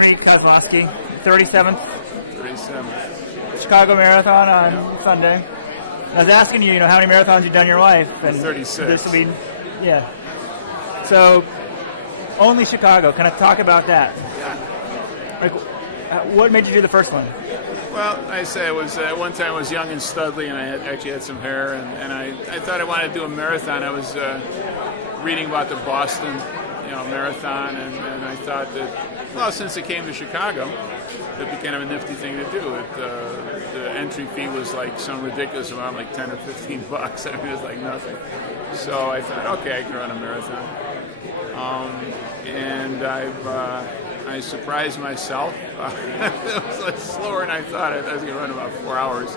Henry Kozlowski, 37th 37th. Chicago Marathon on Sunday. I was asking you, how many marathons you've done in your life? And 36. This will be, yeah. So, only Chicago. Can I talk about that? Yeah. Like, what made you do the first one? Well, I say I was at one time I was young and studly, and I actually had some hair, and I thought I wanted to do a marathon. I was reading about the Boston, marathon, and I thought that, well, since it came to Chicago, it'd be kind of a nifty thing to do. The entry fee was like some ridiculous amount, like $10 or $15. I mean, it was like nothing. So I thought, okay, I can run a marathon, and I surprised myself. It was like slower than I thought. I was going to run about 4 hours,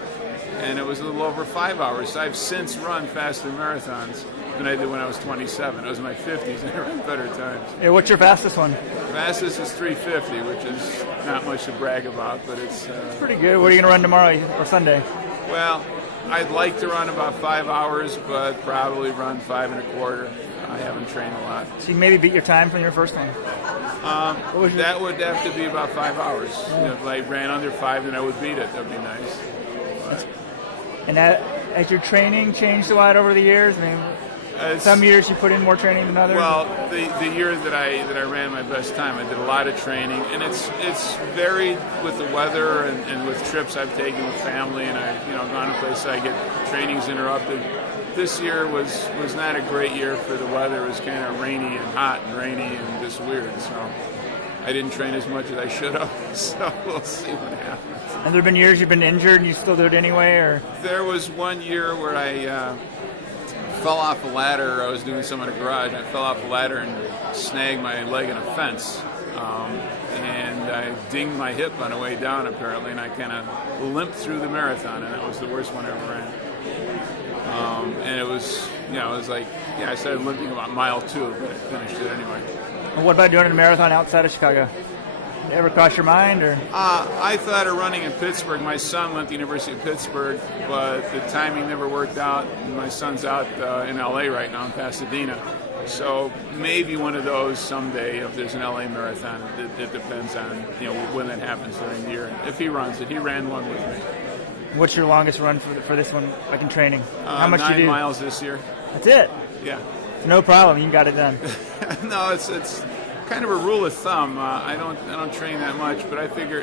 and it was a little over 5 hours. So I've since run faster marathons than I did when I was 27. It was my 50s, and I ran better times. Yeah, what's your fastest one? Fastest is 350, which is not much to brag about, but it's pretty good. What are you going to run tomorrow or Sunday? Well, I'd like to run about 5 hours, but probably run 5 1/4. I haven't trained a lot. So you maybe beat your time from your first one? That would have to be about 5 hours. Yeah. If I ran under 5, then I would beat it. That would be nice. But, and has your training changed a lot over the years? I mean, some years you put in more training than others? Well, the year that I ran my best time, I did a lot of training, and it's varied with the weather and with trips I've taken with family, and I've gone to places I get trainings interrupted. This year was not a great year for the weather. It was kind of rainy and hot and rainy and just weird, so I didn't train as much as I should have, so we'll see what happens. And there have been years you've been injured and you still do it anyway? Or there was one year where I fell off a ladder. I was doing some in a garage. I fell off a ladder and snagged my leg in a fence, and I dinged my hip on the way down apparently, and I kind of limped through the marathon, and that was the worst one I ever ran. And it was, it was like, I started limping about mile 2, but I finished it anyway. And what about doing a marathon outside of Chicago? Did it ever cross your mind? Or I thought of running in Pittsburgh. My son went to the University of Pittsburgh, but the timing never worked out. My son's out in L.A. right now, in Pasadena. So maybe one of those someday, if there's an L.A. marathon. It depends on when that happens during the year. If he runs it, he ran one with me. What's your longest run for this one, like in training? How much do you do? 9 miles this year. That's it? Yeah. No problem. You got it done. No, it's kind of a rule of thumb. I don't train that much, but I figure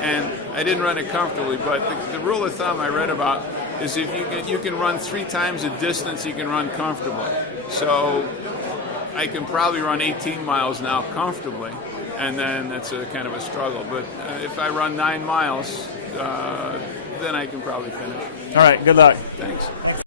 and I didn't run it comfortably, but the rule of thumb I read about is if you can run 3 times the distance you can run comfortably. So I can probably run 18 miles now comfortably, and then that's a kind of a struggle. But if I run 9 miles, then I can probably finish. All right, good luck. Thanks.